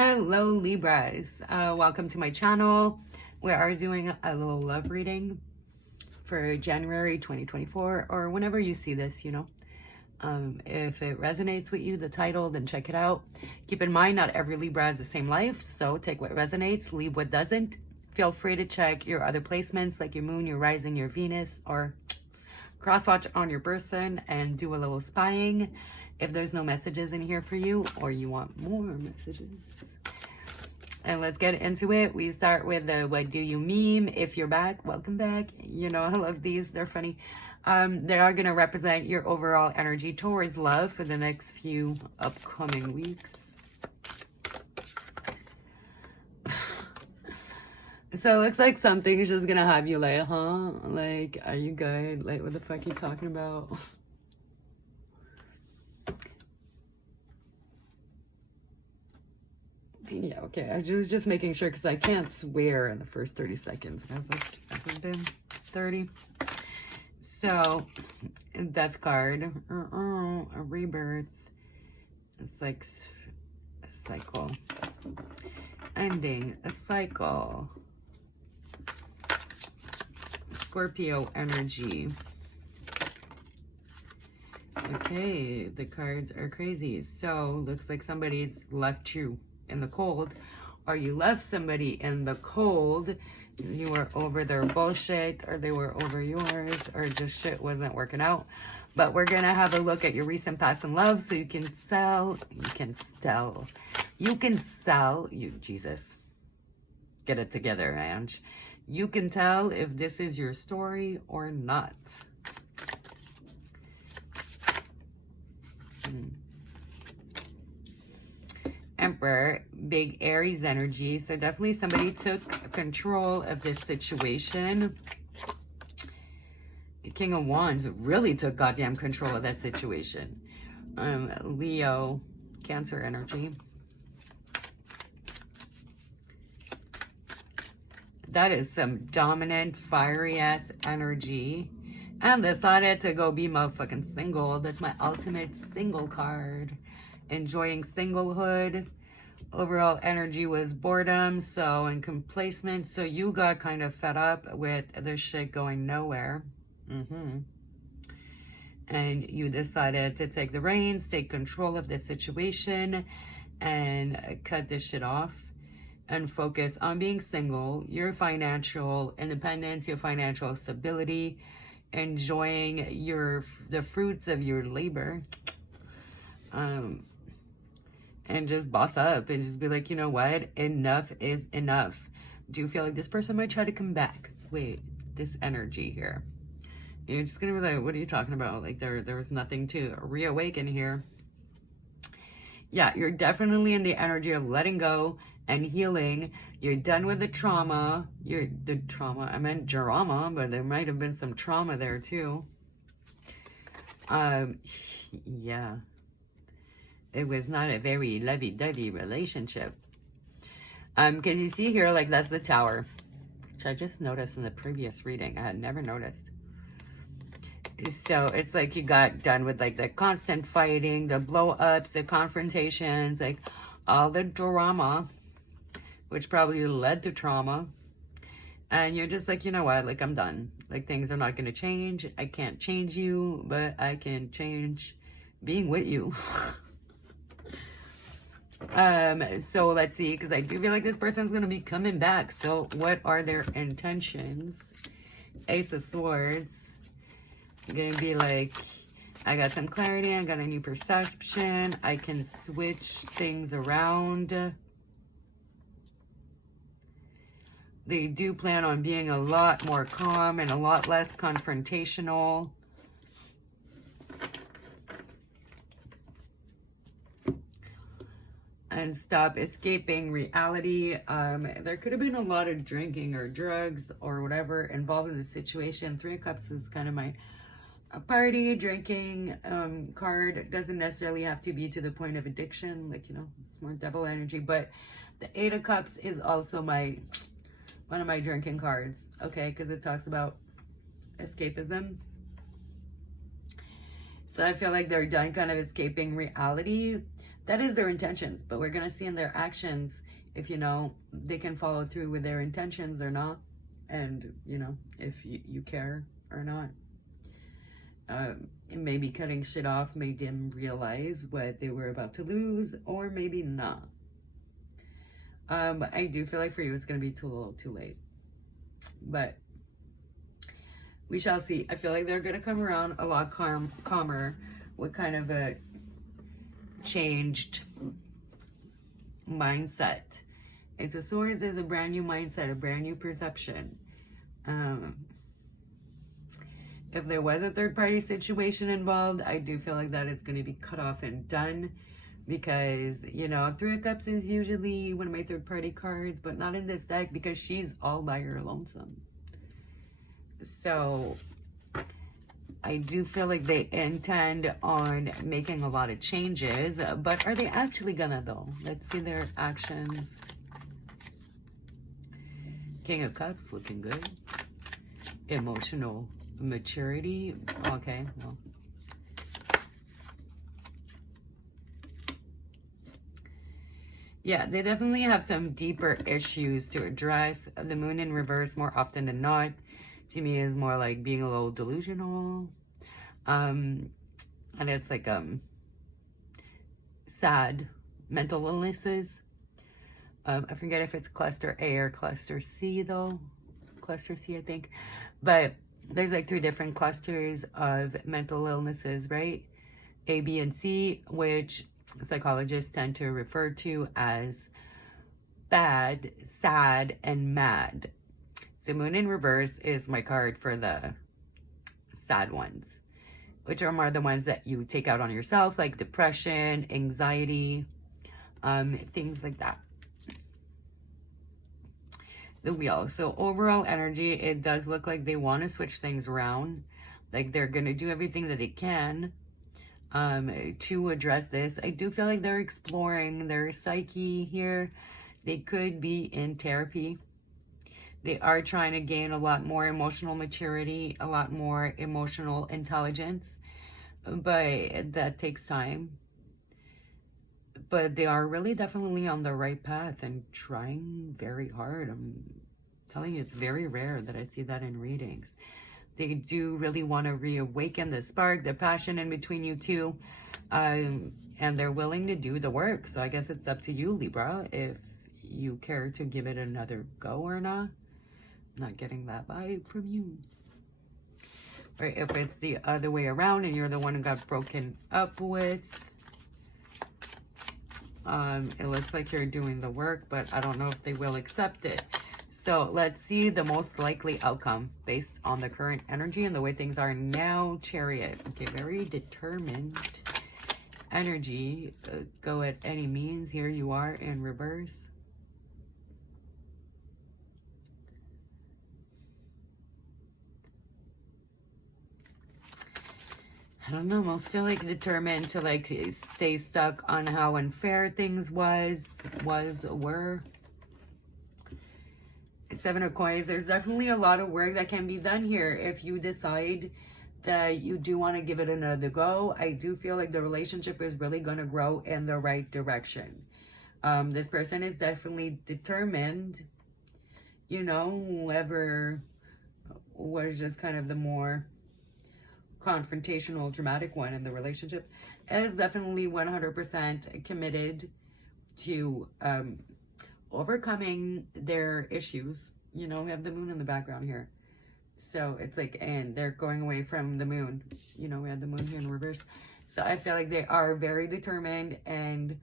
Hello Libras, welcome to my channel. We are doing a little love reading for January 2024, or whenever you see this, if it resonates with you, the title, then check it out. Keep in mind, not every Libra has the same life, so take what resonates, leave what doesn't. Feel free to check your other placements like your moon, your rising, your Venus, or cross-watch on your person and do a little spying if there's no messages in here for you or you want more messages. And let's get into it. We start with the what do you meme. If you're back, welcome back. You know, I love these. They're funny. They are going to represent your overall energy towards love for the next few upcoming weeks. So it looks like something's just going to have you like, huh? Like, are you good? Like, what the fuck are you talking about? Yeah, okay. I was just making sure because I can't swear in the first 30 seconds. Has it been 30? So, death card. A rebirth. It's like a cycle. Ending a cycle. Scorpio energy. Okay, the cards are crazy. So, looks like somebody's left you in the cold, or you left somebody in the cold. You were over their bullshit, or they were over yours, or just shit wasn't working out. But we're gonna have a look at your recent past in love so you can Jesus, get it together, Ange. You can tell if this is your story or not. Emperor, big Aries energy. So definitely somebody took control of this situation. The King of Wands really took goddamn control of that situation. Leo, Cancer energy. That is some dominant, fiery ass energy. And decided to go be motherfucking single. That's my ultimate single card. Enjoying singlehood. Overall energy was boredom, so, and complacement. So you got kind of fed up with this shit going nowhere. And you decided to take the reins, take control of the situation, and cut this shit off and focus on being single, your financial independence, your financial stability, enjoying the fruits of your labor. And just boss up and just be like, you know what? Enough is enough. Do you feel like this person might try to come back? Wait, this energy here. You're just going to be like, what are you talking about? Like there's nothing to reawaken here. Yeah, you're definitely in the energy of letting go and healing. You're done with the trauma. I meant drama, but there might have been some trauma there too. Yeah. It was not a very lovey-dovey relationship. Because you see here, like, that's the Tower, which I just noticed in the previous reading. I had never noticed. So it's like you got done with, like, the constant fighting, the blow-ups, the confrontations, like, all the drama, which probably led to trauma. And you're just like, you know what? Like, I'm done. Like, things are not going to change. I can't change you, but I can change being with you. So let's see, because I do feel like this person's going to be coming back. So what are their intentions? Ace of Swords. Going to be like, I got some clarity. I got a new perception. I can switch things around. They do plan on being a lot more calm and a lot less confrontational. And stop escaping reality. There could have been a lot of drinking or drugs or whatever involved in the situation. Three of Cups is kind of my party, drinking card. It doesn't necessarily have to be to the point of addiction. Like, it's more devil energy. But the Eight of Cups is also one of my drinking cards. Okay, because it talks about escapism. So I feel like they're done kind of escaping reality. that is their intentions, but we're going to see in their actions if, you know, they can follow through with their intentions or not. And, you know, if you care or not. Maybe cutting shit off made them realize what they were about to lose, or maybe not. I do feel like for you it's going to be too late. But we shall see. I feel like they're going to come around a lot calmer with kind of a changed mindset. Ace of Swords is a brand new mindset, a brand new perception. If there was a third-party situation involved, I do feel like that is going to be cut off and done. Because, you know, Three of Cups is usually one of my third-party cards, but not in this deck because she's all by her lonesome. So, I do feel like they intend on making a lot of changes. But are they actually gonna, though? Let's see their actions. King of Cups, looking good. Emotional maturity. Okay, well. Yeah, they definitely have some deeper issues to address. The moon in reverse more often than not, to me, is more like being a little delusional. And it's like sad mental illnesses. I forget if it's cluster A or cluster C though. Cluster C, I think. But there's like 3 different clusters of mental illnesses, right? A, B, and C, which psychologists tend to refer to as bad, sad, and mad. So moon in reverse is my card for the sad ones, which are more the ones that you take out on yourself, like depression, anxiety, things like that. The Wheel. So overall energy, it does look like they want to switch things around. Like they're going to do everything that they can to address this. I do feel like they're exploring their psyche here. They could be in therapy. They are trying to gain a lot more emotional maturity, a lot more emotional intelligence, but that takes time. But they are really definitely on the right path and trying very hard. I'm telling you, it's very rare that I see that in readings. They do really want to reawaken the spark, the passion in between you two. And they're willing to do the work. So I guess it's up to you, Libra, if you care to give it another go or not. I'm not getting that vibe from you. Or if it's the other way around and you're the one who got broken up with. It looks like you're doing the work, but I don't know if they will accept it. So let's see the most likely outcome based on the current energy and the way things are now. Chariot. Okay, very determined energy. Go at any means. Here you are in reverse. I don't know, I almost feel like determined to like stay stuck on how unfair things were. 7 of Coins, there's definitely a lot of work that can be done here if you decide that you do want to give it another go. I do feel like the relationship is really going to grow in the right direction. This person is definitely determined. You know, whoever was just kind of the more confrontational, dramatic one in the relationship is definitely 100% committed to overcoming their issues. You know, we have the moon in the background here. So it's like, and they're going away from the moon. You know, we had the moon here in reverse. So I feel like they are very determined and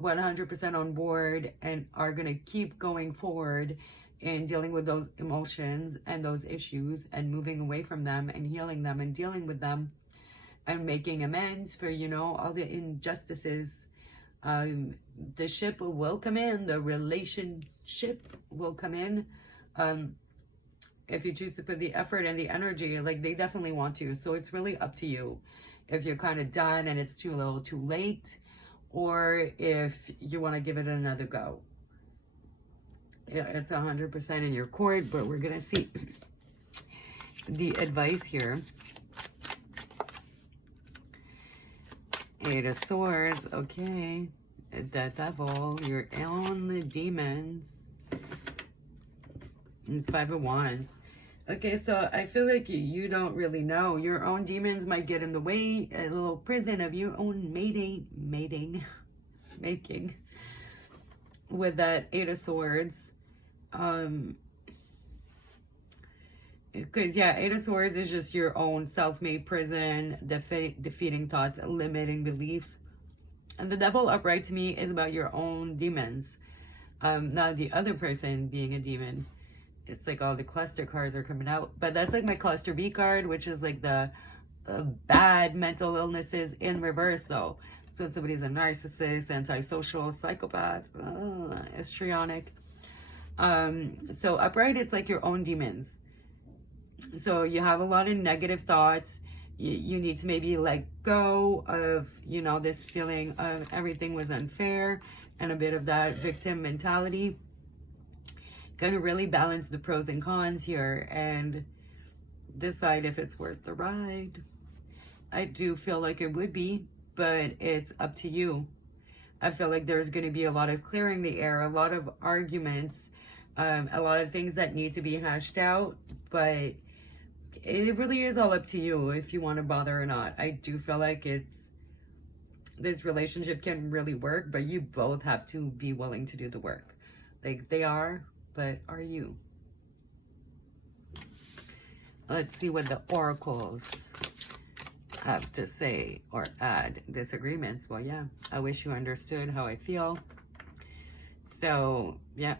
100% on board and are going to keep going forward in dealing with those emotions and those issues and moving away from them and healing them and dealing with them and making amends for, you know, all the injustices. The ship will come in, the relationship will come in. If you choose to put the effort and the energy, like they definitely want to. So it's really up to you if you're kind of done and it's too little too late, or if you want to give it another go. Yeah, it's 100% in your court, but we're going to see the advice here. Eight of Swords, okay. The Devil, your own demons. And Five of Wands. Okay, so I feel like you don't really know. Your own demons might get in the way, a little prison of your own making with that Eight of Swords. Because, yeah, Eight of Swords is just your own self-made prison, defeating thoughts, limiting beliefs. And the Devil upright to me is about your own demons. Not the other person being a demon. It's like all the cluster cards are coming out. But that's like my cluster B card, which is like the bad mental illnesses in reverse, though. So if somebody's a narcissist, antisocial, psychopath, histrionic. So upright, it's like your own demons. So you have a lot of negative thoughts. You need to maybe let go of, you know, this feeling of everything was unfair and a bit of that victim mentality. Gonna really balance the pros and cons here and decide if it's worth the ride. I do feel like it would be, but it's up to you. I feel like there's going to be a lot of clearing the air, a lot of arguments, a lot of things that need to be hashed out, but it really is all up to you if you want to bother or not. I do feel like this relationship can really work, but you both have to be willing to do the work. Like they are, but are you? Let's see what the oracles have to say or add. Disagreements. Well, yeah, I wish you understood how I feel. So, yeah.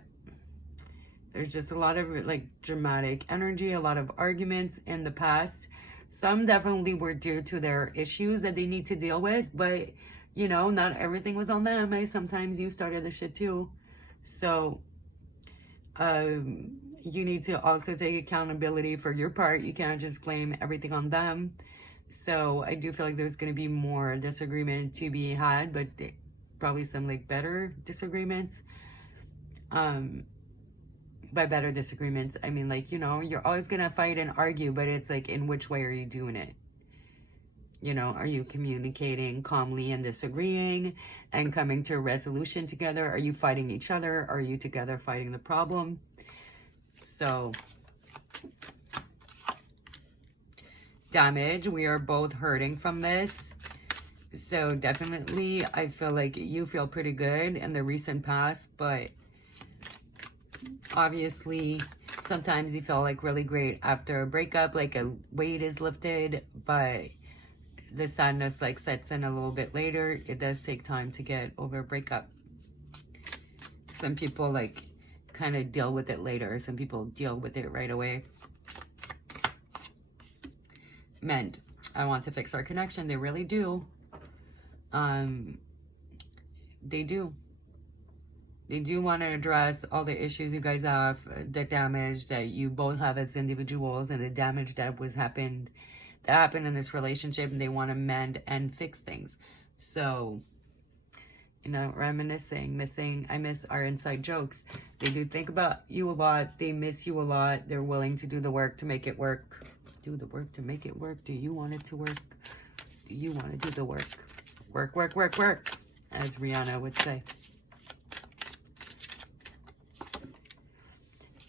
There's just a lot of like dramatic energy, a lot of arguments in the past. Some definitely were due to their issues that they need to deal with, but you know, not everything was on them. Sometimes you started the shit too. So, you need to also take accountability for your part. You can't just blame everything on them. So I do feel like there's going to be more disagreement to be had, but probably some like better disagreements. By better disagreements, I mean like, you know, you're always going to fight and argue, but it's like, in which way are you doing it? You know, are you communicating calmly and disagreeing and coming to a resolution together? Are you fighting each other? Are you together fighting the problem? So, damage. We are both hurting from this. So, definitely, I feel like you feel pretty good in the recent past, but obviously, sometimes you feel like really great after a breakup, like a weight is lifted, but the sadness like sets in a little bit later. It does take time to get over a breakup. Some people like kind of deal with it later. Some people deal with it right away. Mend. I want to fix our connection. They really do. They do. They do want to address all the issues you guys have, the damage that you both have as individuals, and the damage that happened in this relationship, and they want to mend and fix things. So, you know, reminiscing, missing. I miss our inside jokes. They do think about you a lot. They miss you a lot. They're willing to do the work to make it work. Do the work to make it work. Do you want it to work? Do you want to do the work? Work, work, work, work, as Rihanna would say.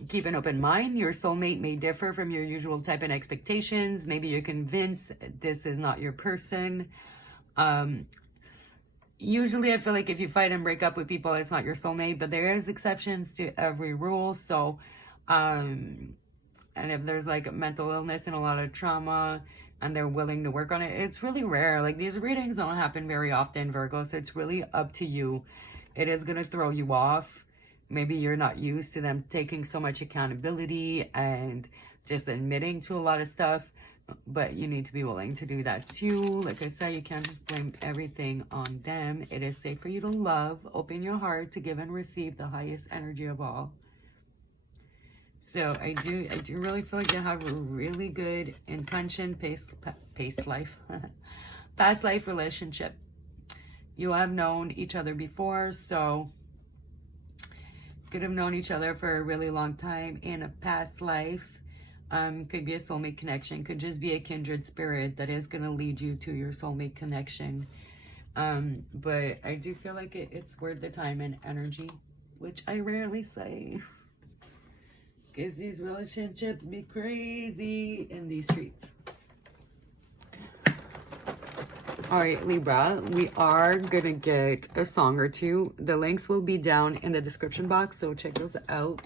Keep an open mind. Your soulmate may differ from your usual type and expectations. Maybe you're convinced this is not your person. Usually I feel like if you fight and break up with people, it's not your soulmate, but there is exceptions to every rule. So, and if there's like mental illness and a lot of trauma and they're willing to work on it, it's really rare. Like these readings don't happen very often, Virgo. So it's really up to you. It is going to throw you off. Maybe you're not used to them taking so much accountability and just admitting to a lot of stuff, but you need to be willing to do that too. Like I said, you can't just blame everything on them. It is safe for you to love, open your heart to give and receive the highest energy of all. So I do really feel like you have a really good intention, past life relationship. You have known each other before, so could have known each other for a really long time in a past life. Could be a soulmate connection. Could just be a kindred spirit that is going to lead you to your soulmate connection. But I do feel like it's worth the time and energy, which I rarely say. Because these relationships be crazy in these streets. All right, Libra, we are gonna get a song or two. The links will be down in the description box, so check those out.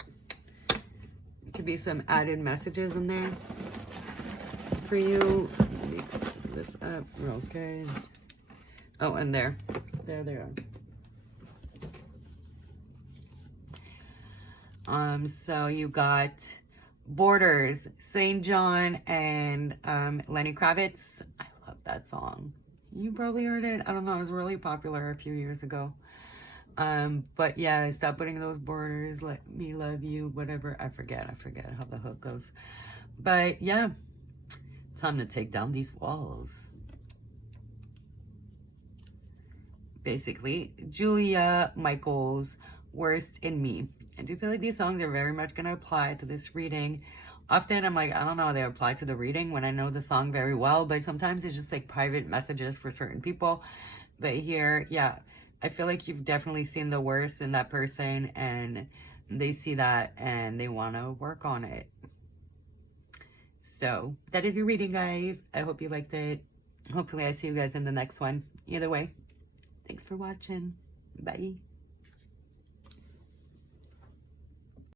Could be some added messages in there for you. Let me clean this up real good. Oh, and there they are. So you got Borders, St. John, and Lenny Kravitz. I love that song. You probably heard it. I don't know. It was really popular a few years ago. But yeah, stop putting those borders. Let me love you. Whatever. I forget how the hook goes. But yeah, time to take down these walls. Basically, Julia Michaels, Worst in Me. I do feel like these songs are very much going to apply to this reading. Often I'm like, I don't know, they apply to the reading when I know the song very well, but sometimes it's just like private messages for certain people. But here, yeah, I feel like you've definitely seen the worst in that person, and they see that and they want to work on it. So that is your reading, guys. I hope you liked it. Hopefully I see you guys in the next one. Either way, thanks for watching. Bye.